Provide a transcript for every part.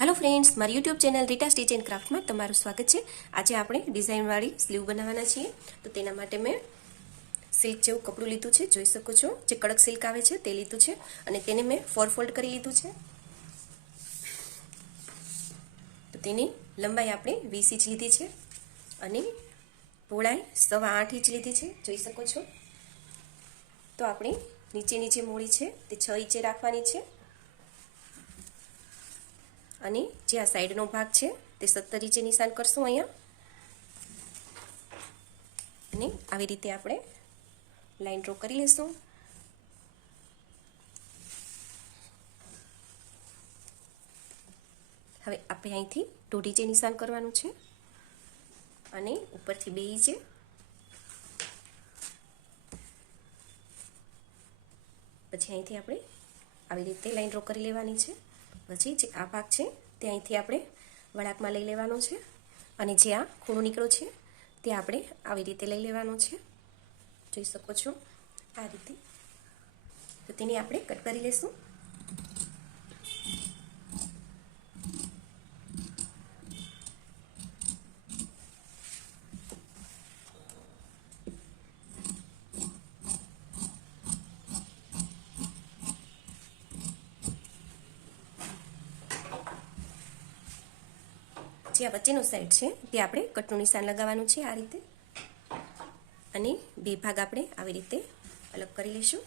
Hello friends, मारी YouTube channel Rita stitch and craft में तमारुं स्वागत है। आज आपणे डिजाइनवाળી स्लीव बनाववाना छीए। तो तेना माटे मैं सिल्क जेवुं कपड़ुं लीधुं छे, जोई शको छो। जे कड़क सिल्क आवे छे ते लीधुं छे अने तेने मैं 4 फोल्ड करी लीधुं छे। तो तेनी लंबाई आपणे 20 इंच लीधी छे अने पહોળાઈ 8.25 इंच लीधी छे, जोई शको छो। तो आपणे नीचे जे मोળી छे ते 6 इंचे राखवानी छे અને જે આ સાઈડનો ભાગ છે તે 17 ઇંચે નિશાન કરશું અહીંયા અને આવી રીતે આપણે લાઈન ડ્રો કરી લેશું। હવે આપણે અહીંથી 1.5 ઇંચે નિશાન કરવાનું છે અને ઉપરથી 2 ઇંચે, પછી અહીંથી આપણે આવી રીતે લાઈન ડ્રો કરી લેવાની છે। પછી જે આ ભાગ છે તે અહીંથી આપણે વળાંકમાં લઈ લેવાનો છે અને જે આ ખૂણો નીકળ્યો છે તે આપણે આવી રીતે લઈ લેવાનો છે, જોઈ શકો છો આ રીતે। તો તેને આપણે કટ કરી લેશું। જે આ વચ્ચેનો સાઈડ છે તે આપણે કટનું નિશાન લગાવવાનું છે આ રીતે અને બે ભાગ આપણે આવી રીતે અલગ કરી લઈશું।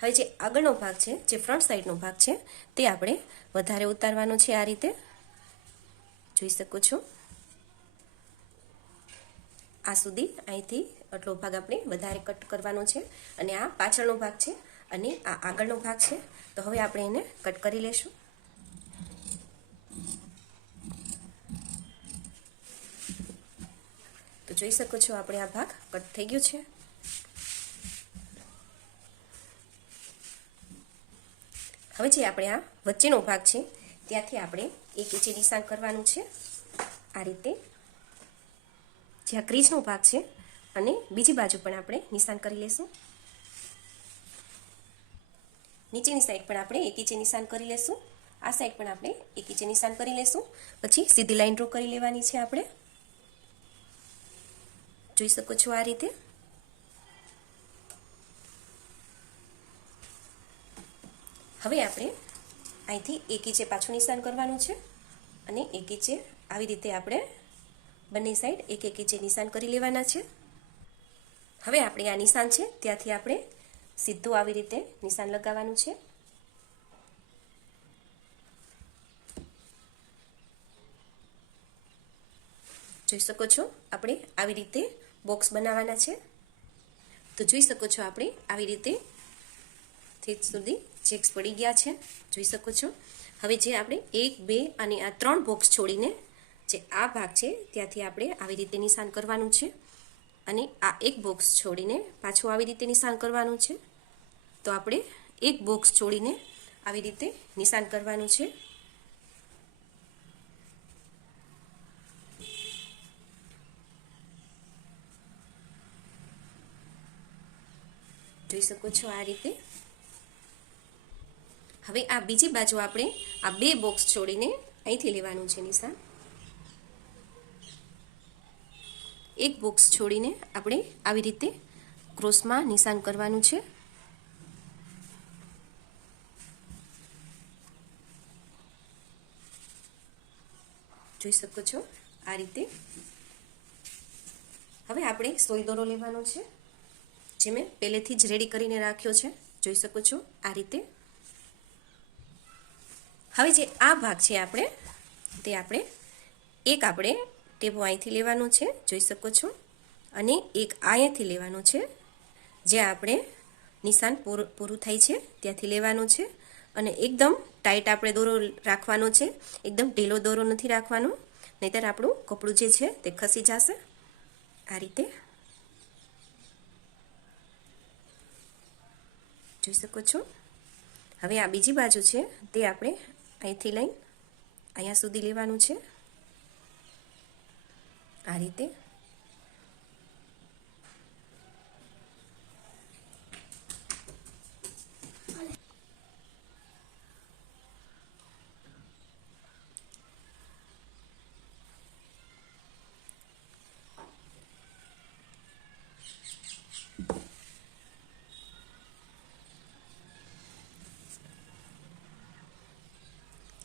હવે જે આગળનો ભાગ છે, જે ફ્રન્ટ સાઈડનો ભાગ છે તે આપણે વધારે ઉતારવાનો છે આ રીતે, જોઈ શકો છો આ સુધી। અહીંથી આટલો ભાગ આપણે વધારે કટ કરવાનો છે અને આ પાછળનો ભાગ છે અને આ આગળનો ભાગ છે। તો હવે આપણે એને કટ કરી લેશું। તો જોઈ શકો છો આપણે આ ભાગ કટ થઈ ગયો છે। હવે જે આપણે આ વચ્ચેનો ભાગ છે ત્યાંથી આપણે 1 ઇંચે નિશાન કરવાનું છે આ રીતે। જે આ ક્રીજનો ભાગ છે અને બીજી બાજુ પણ આપણે નિશાન કરી લેશું। નીચેની સાઈડ પણ આપણે 1 ઇંચે નિશાન કરી લેશું, આ સાઈડ પણ આપણે 1 ઇંચે નિશાન કરી લેશું। પછી સીધી લાઈન ડ્રો કરી લેવાની છે આપણે, જોઈ શકો છો આ રીતે। હવે આપણે અહીંથી 1 ઇંચે પાછું નિશાન કરવાનું છે અને 1 ઇંચે આવી રીતે આપણે બંને સાઈડ 1 ઇંચે નિશાન કરી લેવાના છે। હવે આપણે આ નિશાન છે ત્યાંથી આપણે સીધું આવી રીતે નિશાન લગાવવાનું છે, જોઈ શકો છો આપણે આવી રીતે બોક્સ બનાવવાના છે। તો જોઈ શકો છો આપણે આવી રીતે ઠેઠ સુધી ચેક્સ પડી ગયા છે, જોઈ શકો છો। હવે જે આપણે 1, 2 અને આ 3 બોક્સ છોડીને જે આ ભાગ છે ત્યાંથી આપણે આવી રીતે નિશાન કરવાનું છે અને આ એક બોક્સ છોડીને પાછું આવી રીતે નિશાન કરવાનું છે। તો આપણે એક બોક્સ છોડીને આવી રીતે નિશાન કરવાનું છે। જોઈ શકો છો આ રીતે। હવે આ બીજી બાજુ આપણે આ 2 બોક્સ છોડીને અહીંથી લેવાનું છે નિશાન, એક બોક્સ છોડીને આપણે આવી રીતે ક્રોસમાં નિશાન કરવાનું છે। જોઈ શકો છો આ રીતે। હવે આપણે સોય દોરો લેવાનો છે, જે મેં પહેલેથી જ રેડી કરીને રાખ્યો છે, જોઈ શકો છો આ રીતે। હવે જે આ ભાગ છે આપણે તે આપણે ટેબો અહીંથી લેવાનો છે, જોઈ શકો છો, અને એક અહીંયાથી લેવાનો છે, જે આપણે નિશાન પૂરું થાય છે ત્યાંથી લેવાનો છે અને એકદમ ટાઈટ આપણે દોરો રાખવાનો છે, એકદમ ઢીલો દોરો નથી રાખવાનો, નહીંતર આપણું કપડું જે છે તે ખસી જશે આ રીતે, જોઈ શકો છો। હવે આ બીજી બાજુ છે તે આપણે અહીંથી લઈને અહીંયા સુધી લેવાનું છે આ રીતે।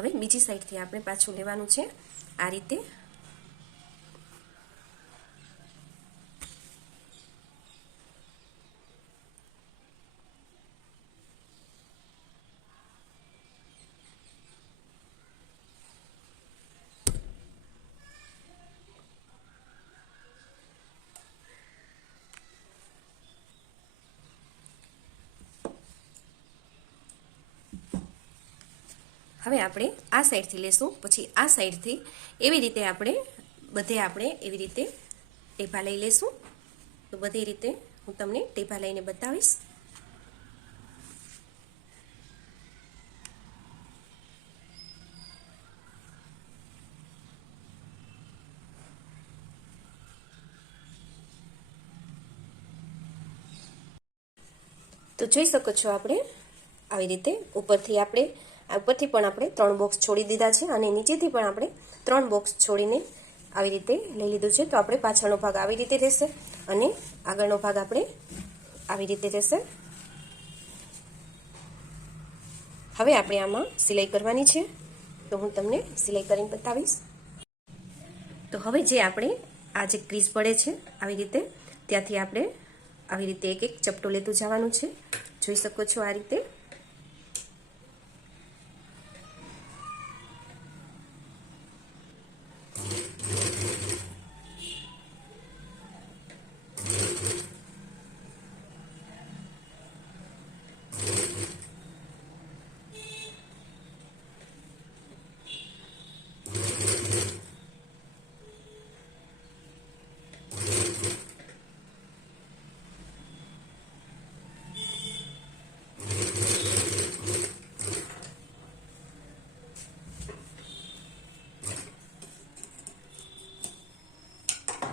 હવે બીજી સાઈડથી આપણે પાછું લેવાનું છે આ રીતે. હવે આપણે આ સાઈડથી લેશું, પછી આ સાઈડથી એવી રીતે આપણે એવી રીતે ટેપા લઈ લેશું. તો બધી રીતે હું તમને ટેપા લઈને બતાવીશ. તો જોઈ શકો છો આપણે આવી રીતે ઉપરથી પણ આપણે 3 બોક્સ છોડી દીધા છે અને નીચેથી પણ આપણે 3 બોક્સ છોડીને આવી રીતે લઈ લીધું છે. તો આપણે પાછળનો ભાગ આવી રીતે રહેશે અને આગળનો ભાગ આપણે આવી રીતે રહેશે. હવે આપણે આમાં સિલાઈ કરવાની છે, તો હું તમને સિલાઈ કરીને બતાવીશ. તો હવે આ જે ક્રીઝ પડે છે આવી રીતે, ત્યાંથી આપણે આવી રીતે એક એક ચપટો લેતું જવાનું છે. જોઈ શકો છો આ રીતે.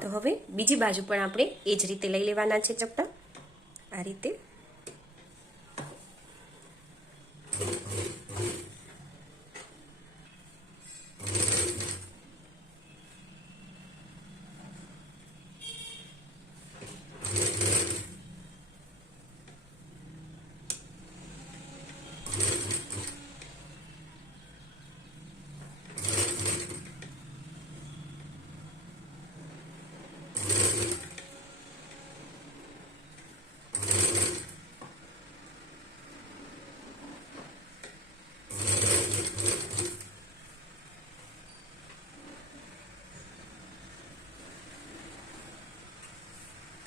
તો હવે બીજી બાજુ પણ આપણે એ જ રીતે લઈ લેવાના છે ચપટા આ રીતે.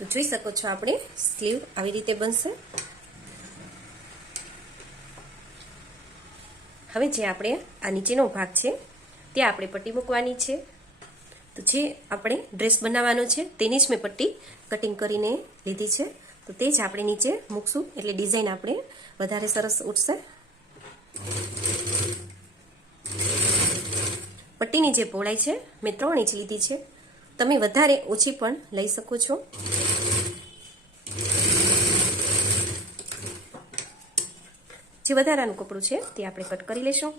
તો જોઈ શકો છો આપણે સ્લીવ આવી રીતે બનશે. હવે જે આપણે આ નીચેનો ભાગ છે ત્યાં આપણે પટ્ટી મૂકવાની છે. તો જે આપણે ડ્રેસ બનાવવાનો છે તેની જ મેં પટ્ટી કટિંગ કરીને લીધી છે. તો તે જ આપણે નીચે મૂકશું એટલે ડિઝાઇન આપણે વધારે સરસ ઉઠશે. પટ્ટીની જે પહોળાઈ છે મેં 3 ઇંચ લીધી છે. તમે વધારે ઓછી પણ લઈ શકો છો. જે વધારાનું કપડું છે તે આપણે કટ કરી લેશું.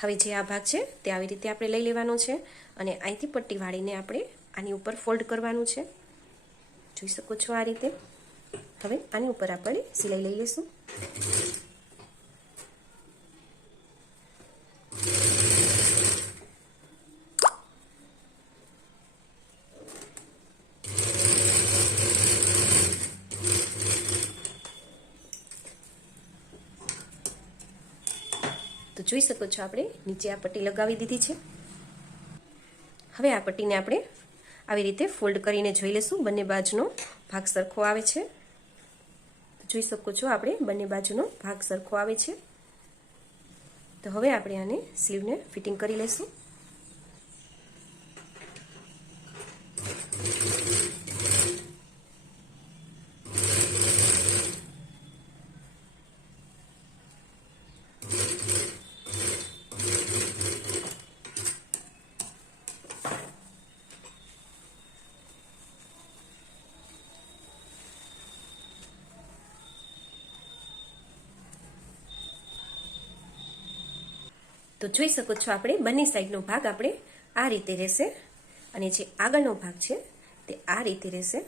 હવે જે આ ભાગ છે તે આવી રીતે આપણે લઈ લેવાનો છે અને અહીંથી પટ્ટી વાળીને આપણે આની ઉપર ફોલ્ડ કરવાનું છે. જોઈ શકો છો આ રીતે. હવે આની ઉપર આપણે સિલાઈ લઈ લેશું. તો જોઈ શકો છો આપણે નીચે આ પટ્ટી લગાવી દીધી છે. હવે આ પટ્ટીને આપણે આવી રીતે ફોલ્ડ કરીને જોઈ લેશું બંને બાજુનો ભાગ સરખો આવે છે. જોઈ શકો છો આપણે બંને બાજુનો ભાગ સરખો આવે છે. તો હવે આપણે આને સ્લીવને ફિટિંગ કરી લેશું. તો જોઈ શકો છો આપણે બંને સાઈડનો ભાગ આપણે આ રીતે રહેશે અને જે આગળનો ભાગ છે તે આ રીતે રહેશે.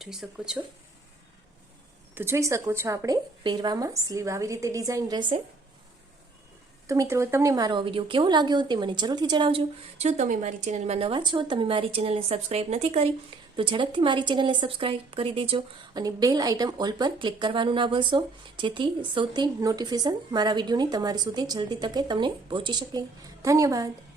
જોઈ શકો છો. તો તો જોઈ શકો છો આપણે પહેરવામાં સ્લીવ આવી રીતે ડિઝાઇન રહેશે. તો મિત્રો તમને મારો આ વિડીયો કેવો લાગ્યો તે મને જરૂરથી જણાવજો. જો તમે મારી ચેનલમાં નવા છો, તમે મારી ચેનલને સબસ્ક્રાઇબ નથી કરી, તો ઝડપથી મારી ચેનલને સબસ્ક્રાઇબ કરી દેજો અને બેલ આઇટમ ઓલ પર ક્લિક કરવાનું ના ભૂલશો, જેથી સૌથી નોટિફિકેશન મારા વિડીયોની તમારી સુધી જલ્દી તકે તમને પહોંચી શકે. ધન્યવાદ.